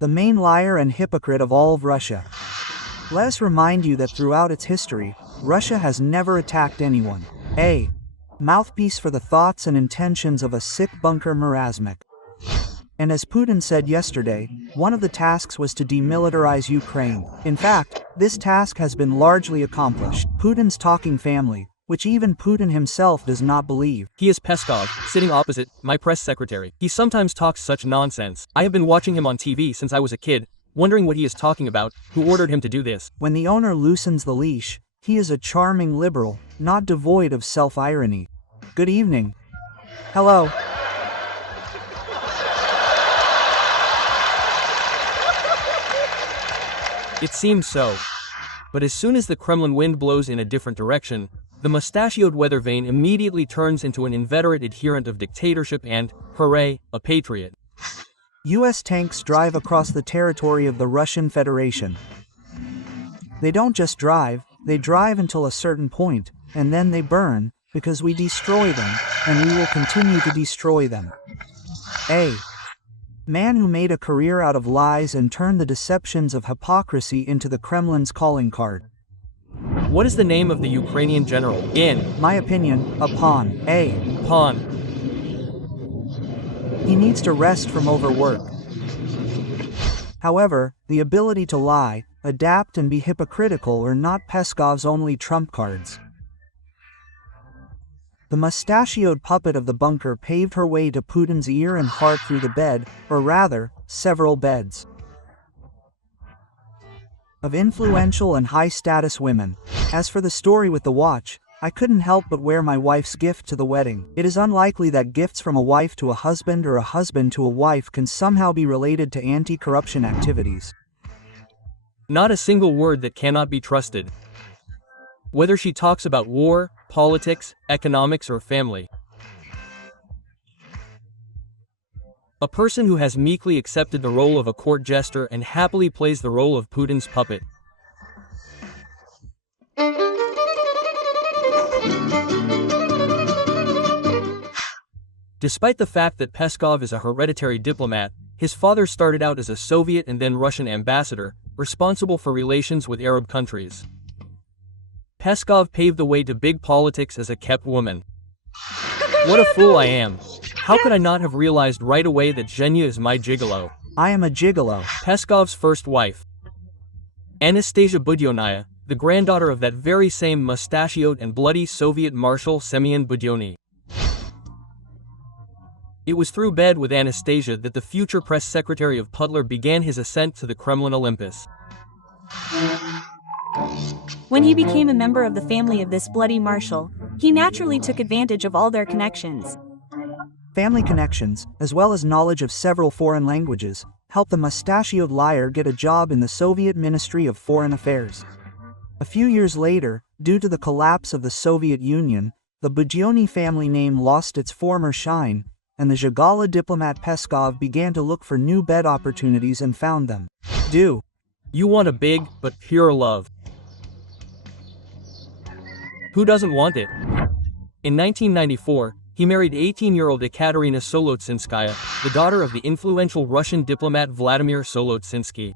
the main liar and hypocrite of all of Russia. Let us remind you that throughout its history, Russia has never attacked anyone. A mouthpiece for the thoughts and intentions of a sick bunker marasmic. And as Putin said yesterday, one of the tasks was to demilitarize Ukraine. In fact, this task has been largely accomplished. Putin's talking family, which even Putin himself does not believe. He is Peskov, sitting opposite my press secretary. He sometimes talks such nonsense. I have been watching him on TV since I was a kid, wondering what he is talking about, who ordered him to do this. When the owner loosens the leash, he is a charming liberal, not devoid of self-irony. Good evening. Hello. It seems so. But as soon as the Kremlin wind blows in a different direction, the mustachioed weather vane immediately turns into an inveterate adherent of dictatorship and, hooray, a patriot. US tanks drive across the territory of the Russian Federation. They don't just drive, they drive until a certain point, and then they burn, because we destroy them, and we will continue to destroy them. A man who made a career out of lies and turned the deceptions of hypocrisy into the Kremlin's calling card. What is the name of the Ukrainian general? In my opinion, a pawn. A pawn. He needs to rest from overwork. However, the ability to lie, adapt and be hypocritical are not Peskov's only trump cards. The mustachioed puppet of the bunker paved her way to Putin's ear and heart through the bed, or rather, several beds, of influential and high-status women. As for the story with the watch, I couldn't help but wear my wife's gift to the wedding. It is unlikely that gifts from a wife to a husband or a husband to a wife can somehow be related to anti-corruption activities. Not a single word that cannot be trusted. Whether she talks about war, politics, economics, or family. A person who has meekly accepted the role of a court jester and happily plays the role of Putin's puppet. Despite the fact that Peskov is a hereditary diplomat, his father started out as a Soviet and then Russian ambassador, responsible for relations with Arab countries. Peskov paved the way to big politics as a kept woman. What a fool I am. How could I not have realized right away that Zhenya is my gigolo? I am a gigolo. Peskov's first wife, Anastasia Budyonaya, the granddaughter of that very same mustachioed and bloody Soviet Marshal Semyon Budyonny. It was through bed with Anastasia that the future press secretary of Putler began his ascent to the Kremlin Olympus. When he became a member of the family of this bloody marshal, he naturally took advantage of all their connections. Family connections, as well as knowledge of several foreign languages, helped the mustachioed liar get a job in the Soviet Ministry of Foreign Affairs. A few years later, due to the collapse of the Soviet Union, the Budyonny family name lost its former shine, and the Zhigala diplomat Peskov began to look for new bed opportunities and found them. Do you want a big, but pure love? Who doesn't want it? In 1994, he married 18-year-old Ekaterina Solotsinskaya, the daughter of the influential Russian diplomat Vladimir Solotsinsky.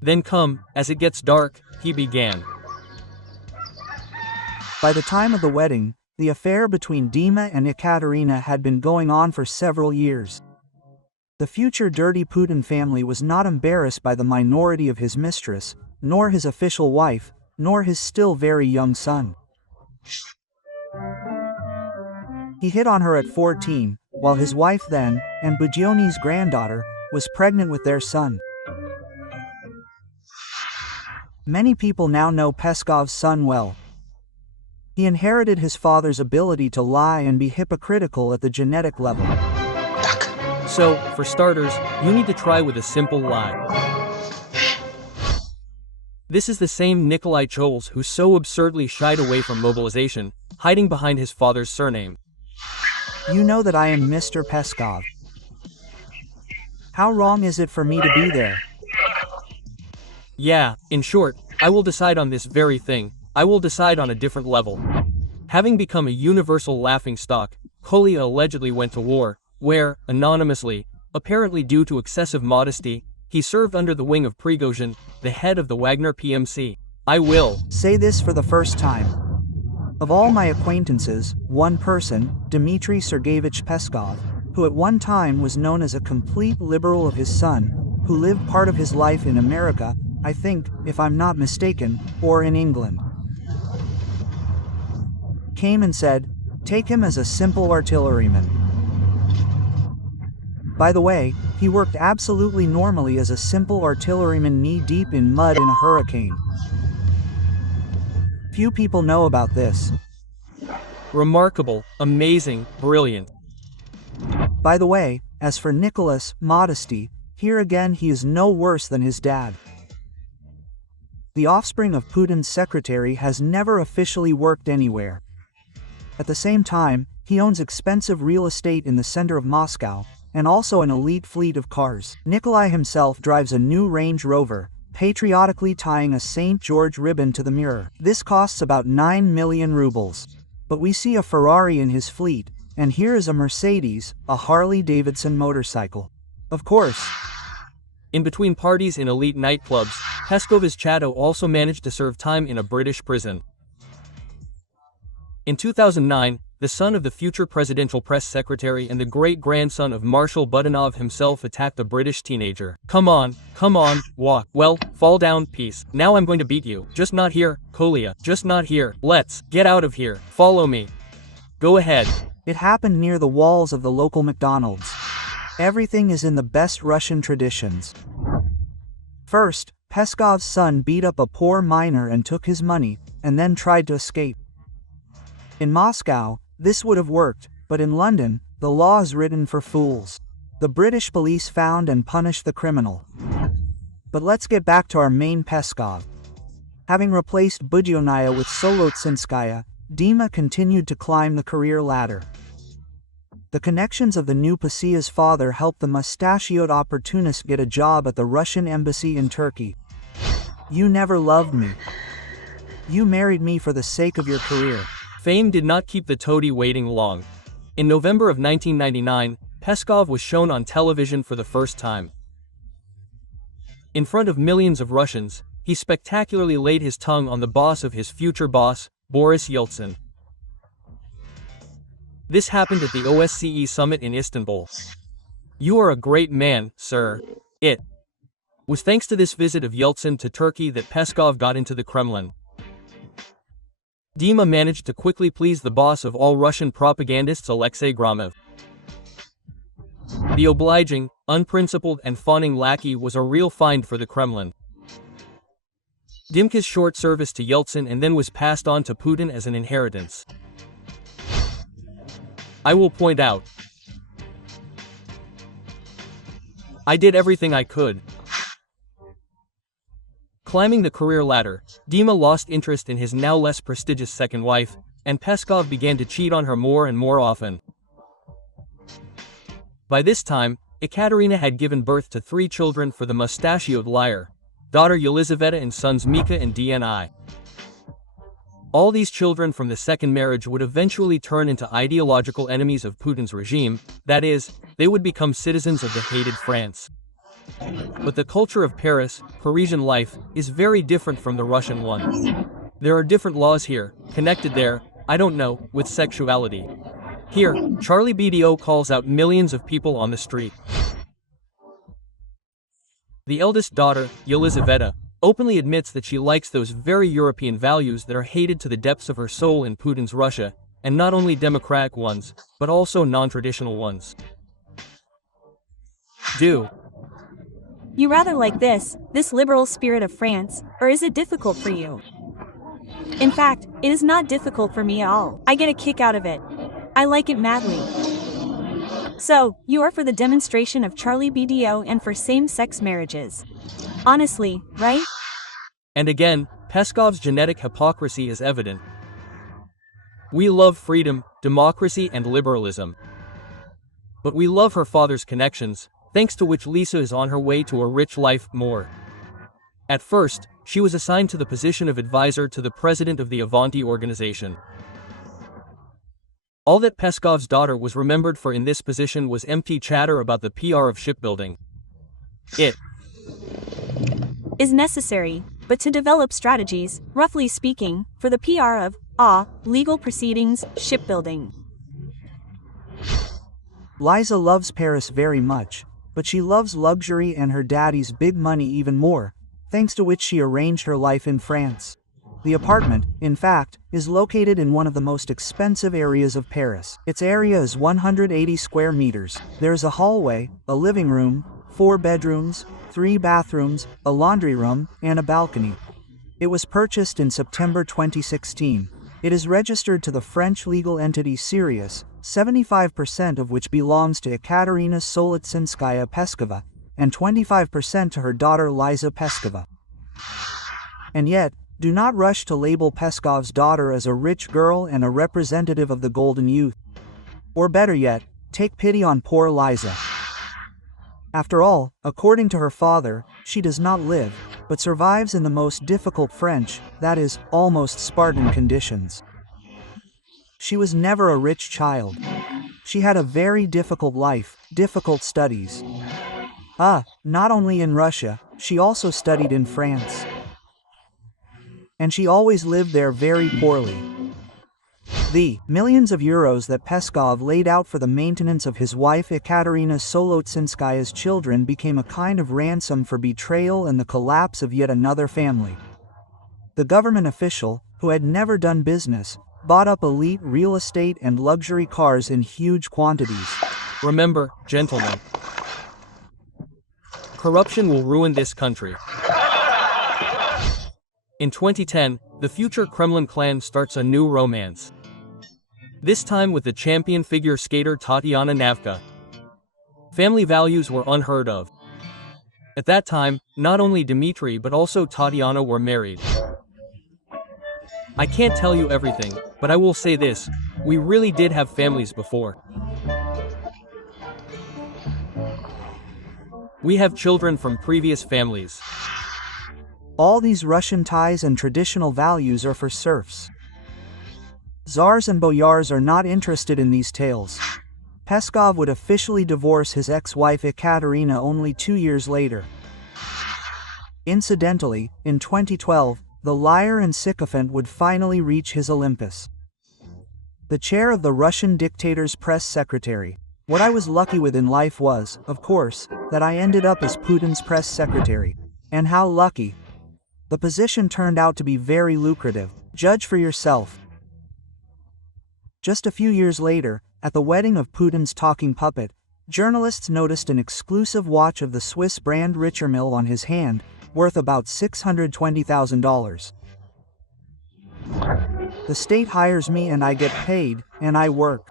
Then as it gets dark, he began. By the time of the wedding, the affair between Dima and Ekaterina had been going on for several years. The future dirty Putin family was not embarrassed by the minority of his mistress, nor his official wife, nor his still very young son. He hit on her at 14, while his wife then, and Budyonny's granddaughter, was pregnant with their son. Many people now know Peskov's son well. He inherited his father's ability to lie and be hypocritical at the genetic level. So, for starters, you need to try with a simple lie. This is the same Nikolai Chols who so absurdly shied away from mobilization, hiding behind his father's surname. You know that I am Mr. Peskov. How wrong is it for me to be there? Yeah, in short, I will decide on this very thing. I will decide on a different level. Having become a universal laughingstock, Kolya allegedly went to war, where, anonymously, apparently due to excessive modesty, He served under the wing of Prigozhin, the head of the Wagner PMC. I will say this for the first time. Of all my acquaintances, one person, Dmitry Sergeyevich Peskov, who at one time was known as a complete liberal of his son, who lived part of his life in America, I think, if I'm not mistaken, or in England, came and said, take him as a simple artilleryman. By the way, he worked absolutely normally as a simple artilleryman knee-deep in mud in a hurricane. Few people know about this. Remarkable, amazing, brilliant. By the way, as for Nicholas, modesty, here again he is no worse than his dad. The offspring of Putin's secretary has never officially worked anywhere. At the same time, he owns expensive real estate in the center of Moscow, and also an elite fleet of cars. Nikolai himself drives a new Range Rover, patriotically tying a St. George ribbon to the mirror. This costs about 9 million rubles. But we see a Ferrari in his fleet, and here is a Mercedes, a Harley-Davidson motorcycle. Of course. In between parties in elite nightclubs, Peskov's Chateau also managed to serve time in a British prison. In 2009, the son of the future presidential press secretary and the great-grandson of Marshal Budanov himself attacked a British teenager. Come on, walk. Well, fall down, peace. Now I'm going to beat you. Just not here, Kolya. Just not here. Let's get out of here. Follow me. Go ahead. It happened near the walls of the local McDonald's. Everything is in the best Russian traditions. First, Peskov's son beat up a poor miner and took his money, and then tried to escape. In Moscow, this would have worked, but in London, the law is written for fools. The British police found and punished the criminal. But let's get back to our main Peskov. Having replaced Budyonaya with Solotsinskaya, Dima continued to climb the career ladder. The connections of the new Pasia's father helped the mustachioed opportunist get a job at the Russian embassy in Turkey. You never loved me. You married me for the sake of your career. Fame did not keep the toady waiting long. In November of 1999, Peskov was shown on television for the first time. In front of millions of Russians, he spectacularly laid his tongue on the boss of his future boss, Boris Yeltsin. This happened at the OSCE summit in Istanbul. You are a great man, sir. It was thanks to this visit of Yeltsin to Turkey that Peskov got into the Kremlin. Dima managed to quickly please the boss of all Russian propagandists, Alexei Gromov. The obliging, unprincipled and fawning lackey was a real find for the Kremlin. Dimka's short service to Yeltsin and then was passed on to Putin as an inheritance. I will point out, I did everything I could. Climbing the career ladder, Dima lost interest in his now less prestigious second wife, and Peskov began to cheat on her more and more often. By this time, Ekaterina had given birth to 3 children for the mustachioed liar, daughter Yelizaveta and sons Mika and Dni. All these children from the second marriage would eventually turn into ideological enemies of Putin's regime, that is, they would become citizens of the hated France. But the culture of Paris, Parisian life, is very different from the Russian one. There are different laws here, connected there, I don't know, with sexuality. Here, Charlie BDO calls out millions of people on the street. The eldest daughter, Yelizaveta, openly admits that she likes those very European values that are hated to the depths of her soul in Putin's Russia, and not only democratic ones, but also non-traditional ones. Do you rather like this liberal spirit of France, or is it difficult for you? In fact, it is not difficult for me at all. I get a kick out of it. I like it madly. So, you are for the demonstration of Charlie BDO and for same-sex marriages. Honestly, right? And again, Peskov's genetic hypocrisy is evident. We love freedom, democracy and liberalism. But we love her father's connections, thanks to which Lisa is on her way to a rich life more. At first, she was assigned to the position of advisor to the president of the Avanti organization. All that Peskov's daughter was remembered for in this position was empty chatter about the PR of shipbuilding. It is necessary, but to develop strategies, roughly speaking, for the PR of legal proceedings, shipbuilding. Liza loves Paris very much, but she loves luxury and her daddy's big money even more, thanks to which she arranged her life in France. The apartment, in fact, is located in one of the most expensive areas of Paris. Its area is 180 square meters. There's a hallway, a living room, 4 bedrooms, 3 bathrooms, a laundry room, and a balcony. It was purchased in September 2016. It is registered to the French legal entity Sirius, 75% of which belongs to Ekaterina Solotsinskaya Peskova, and 25% to her daughter Liza Peskova. And yet, do not rush to label Peskov's daughter as a rich girl and a representative of the golden youth. Or better yet, take pity on poor Liza. After all, according to her father, she does not live, but survives in the most difficult French, that is, almost Spartan conditions. She was never a rich child. She had a very difficult life, difficult studies. Not only in Russia, she also studied in France. And she always lived there very poorly. The millions of euros that Peskov laid out for the maintenance of his wife Ekaterina Solotsinskaya's children became a kind of ransom for betrayal and the collapse of yet another family. The government official, who had never done business, bought up elite real estate and luxury cars in huge quantities. Remember, gentlemen, corruption will ruin this country. In 2010, the future Kremlin clan starts a new romance. This time with the champion figure skater Tatiana Navka. Family values were unheard of. At that time, not only Dmitry but also Tatiana were married. I can't tell you everything, but I will say this, we really did have families before. We have children from previous families. All these Russian ties and traditional values are for serfs. Tsars and boyars are not interested in these tales. Peskov would officially divorce his ex-wife Ekaterina only 2 years later. Incidentally, in 2012, the liar and sycophant would finally reach his Olympus. The chair of the Russian dictator's press secretary. What I was lucky with in life was, of course, that I ended up as Putin's press secretary. And how lucky. The position turned out to be very lucrative. Judge for yourself. Just a few years later, at the wedding of Putin's talking puppet, journalists noticed an exclusive watch of the Swiss brand Richermill on his hand, worth about $620,000. The state hires me and I get paid, and I work.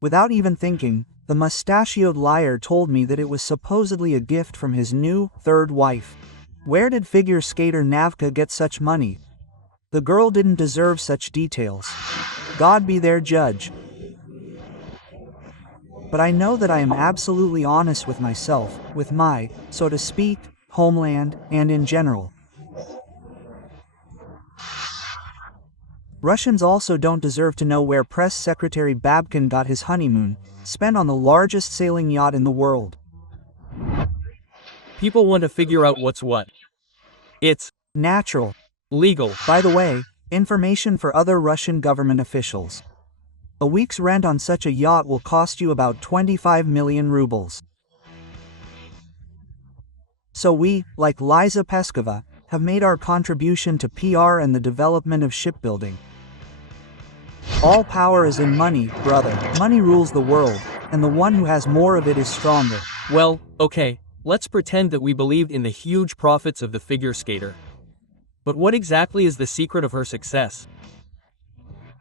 Without even thinking, the mustachioed liar told me that it was supposedly a gift from his new, third wife. Where did figure skater Navka get such money? The girl didn't deserve such details. God be their judge. But I know that I am absolutely honest with myself, with my, so to speak, homeland, and in general. Russians also don't deserve to know where Press Secretary Babkin got his honeymoon, spent on the largest sailing yacht in the world. People want to figure out what's what. It's natural. Legal. By the way, information for other Russian government officials. A week's rent on such a yacht will cost you about 25 million rubles. So we, like Liza Peskova, have made our contribution to PR and the development of shipbuilding. All power is in money, brother. Money rules the world, and the one who has more of it is stronger. Well, okay, let's pretend that we believed in the huge profits of the figure skater. But what exactly is the secret of her success?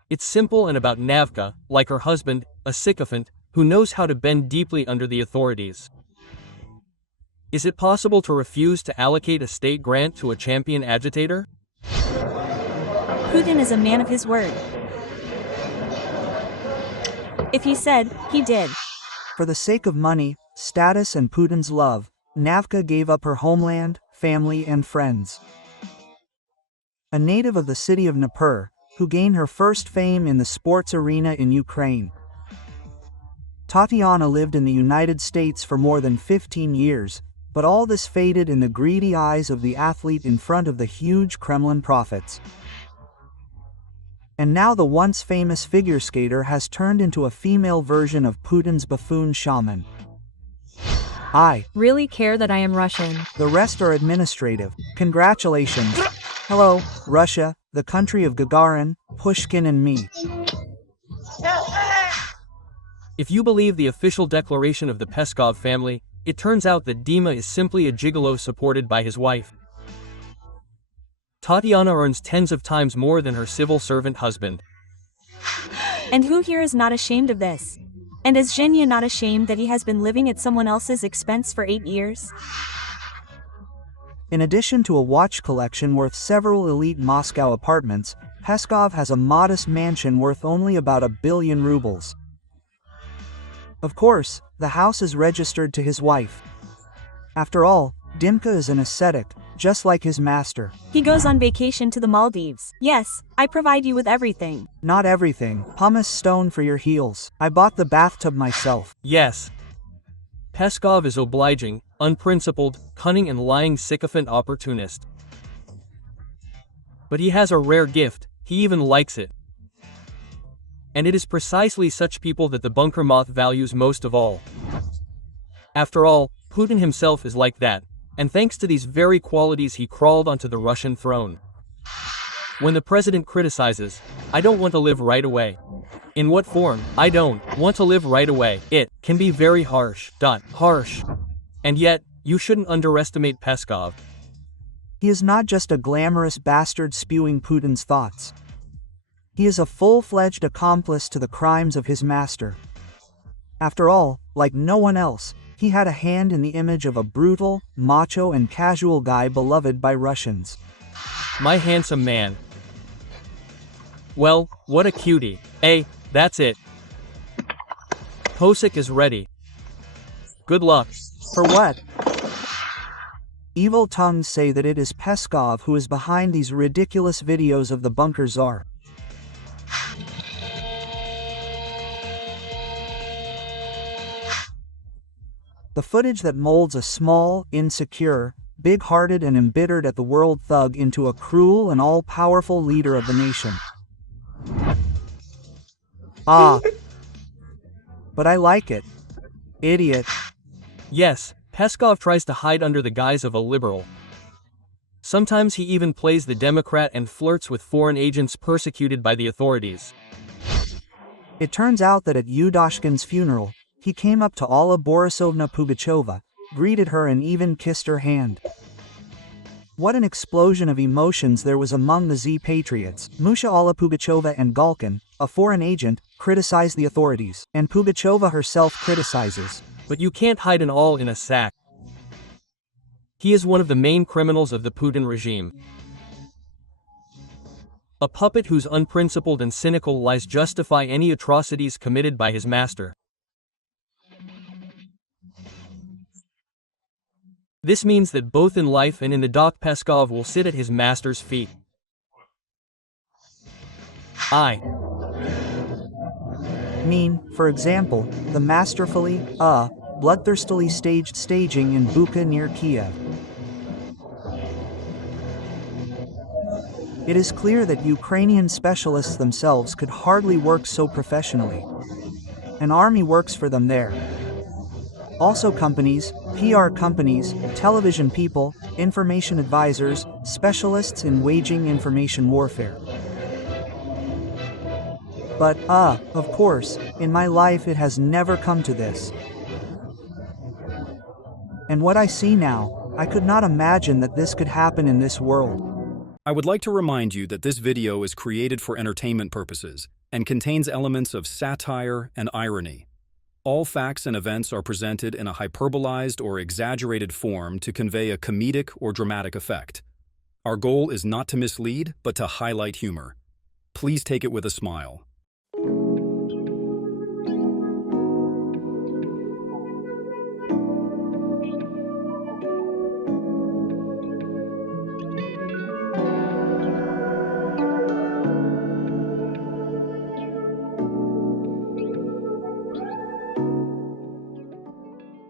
It's simple and about Navka, like her husband, a sycophant, who knows how to bend deeply under the authorities. Is it possible to refuse to allocate a state grant to a champion agitator? Putin is a man of his word. If he said, he did. For the sake of money, status and Putin's love, Navka gave up her homeland, family and friends. A native of the city of Dnipro, who gained her first fame in the sports arena in Ukraine. Tatiana lived in the United States for more than 15 years, But all this faded in the greedy eyes of the athlete in front of the huge Kremlin prophets. And now the once famous figure skater has turned into a female version of Putin's buffoon shaman. I really care that I am Russian. The rest are administrative. Congratulations. Hello, Russia, the country of Gagarin, Pushkin and me. If you believe the official declaration of the Peskov family, it turns out that Dima is simply a gigolo supported by his wife. Tatiana earns tens of times more than her civil servant husband. And who here is not ashamed of this? And is Zhenya not ashamed that he has been living at someone else's expense for 8 years? In addition to a watch collection worth several elite Moscow apartments, Peskov has a modest mansion worth only about 1 billion rubles. Of course, the house is registered to his wife. After all, Dimka is an ascetic, just like his master. He goes on vacation to the Maldives. Yes, I provide you with everything. Not everything. Pumice stone for your heels. I bought the bathtub myself. Yes. Peskov is obliging, unprincipled, cunning and lying sycophant opportunist. But he has a rare gift, he even likes it. And it is precisely such people that the bunker moth values most of all. After all, Putin himself is like that, and thanks to these very qualities he crawled onto the Russian throne. When the president criticizes, "I don't want to live right away." In what form? "I don't want to live right away." It can be very harsh. Harsh. And yet, you shouldn't underestimate Peskov. He is not just a glamorous bastard spewing Putin's thoughts. He is a full-fledged accomplice to the crimes of his master. After all, like no one else, he had a hand in the image of a brutal, macho and casual guy beloved by Russians. My handsome man. Well, what a cutie. That's it. Posik is ready. Good luck. For what? Evil tongues say that it is Peskov who is behind these ridiculous videos of the bunker czar. The footage that molds a small, insecure, big-hearted and embittered at the world thug into a cruel and all-powerful leader of the nation. But I like it. Idiot. Yes, Peskov tries to hide under the guise of a liberal. Sometimes he even plays the Democrat and flirts with foreign agents persecuted by the authorities. It turns out that at Yudoshkin's funeral, he came up to Alla Borisovna Pugacheva, greeted her and even kissed her hand. What an explosion of emotions there was among the Z patriots. Musha Alla Pugacheva and Galkin, a foreign agent, criticized the authorities, and Pugacheva herself criticizes. But you can't hide an all in a sack. He is one of the main criminals of the Putin regime. A puppet whose unprincipled and cynical lies justify any atrocities committed by his master. This means that both in life and in the dock Peskov will sit at his master's feet. I mean, for example, the masterfully, bloodthirstily staged staging in Bucha near Kiev. It is clear that Ukrainian specialists themselves could hardly work so professionally. An army works for them there. Also companies, PR companies, television people, information advisors, specialists in waging information warfare. But, of course, in my life it has never come to this. And what I see now, I could not imagine that this could happen in this world. I would like to remind you that this video is created for entertainment purposes and contains elements of satire and irony. All facts and events are presented in a hyperbolized or exaggerated form to convey a comedic or dramatic effect. Our goal is not to mislead, but to highlight humor. Please take it with a smile.